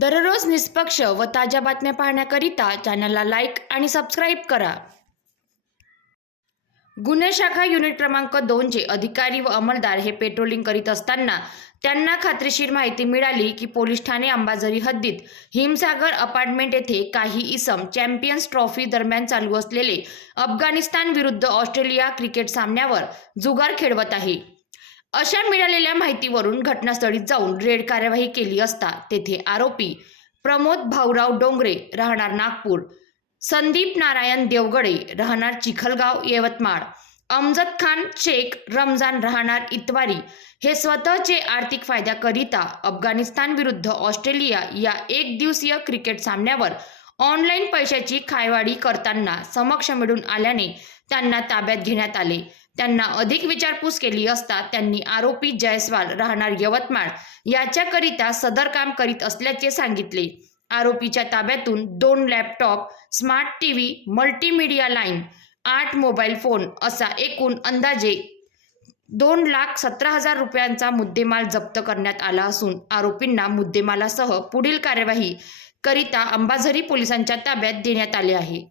दररोज निष्पक्ष व ताज्या बातम्या पाहण्याकरिता चॅनलला लाईक आणि सबस्क्राईब करा. गुन्हे शाखा युनिट क्रमांक दोनचे अधिकारी व अंमलदार हे पेट्रोलिंग करीत असताना त्यांना खात्रीशीर माहिती मिळाली की पोलीस ठाणे अंबाझरी हद्दीत हिमसागर अपार्टमेंट येथे काही इसम चॅम्पियन्स ट्रॉफी दरम्यान चालू असलेले अफगाणिस्तान विरुद्ध ऑस्ट्रेलिया क्रिकेट सामन्यावर जुगार खेळवत आहे. अशा मिळालेल्या माहितीवरून घटनास्थळी जाऊन रेड कार्यवाही केली असता तेथे आरोपी प्रमोद भाऊराव डोंगरे राहणार नागपूर संदीप नारायण देवगडे राहणार चिखलगाव यवतमाळ अमजद खान शेख रमजान राहणार इतवारी हे स्वतःचे आर्थिक फायद्याकरिता अफगाणिस्तान विरुद्ध ऑस्ट्रेलिया या एक दिवसीय क्रिकेट सामन्यावर ऑनलाईन पैशाची खायवाडी करताना समक्ष मिळून आल्याने त्यांना ताब्यात घेण्यात आले. त्यांना अधिक विचारपूस केली असता त्यांनी आरोपी जयस्वाल राहणार यवतमाळ याच्याकरिता सदर काम करीत असल्याचे सांगितले. आरोपीच्या ताब्यातून दोन laptop smart T V multimedia line आठ मोबाईल फोन असा एकूण अंदाजे दोन लाख सतरा हजार रुपयांचा मुद्देमाल जप्त करण्यात आला असून आरोपींना मुद्देमालासह पुढील कार्यवाही करिता अंबाझरी पोलिसांच्या ताब्यात देण्यात आले आहे.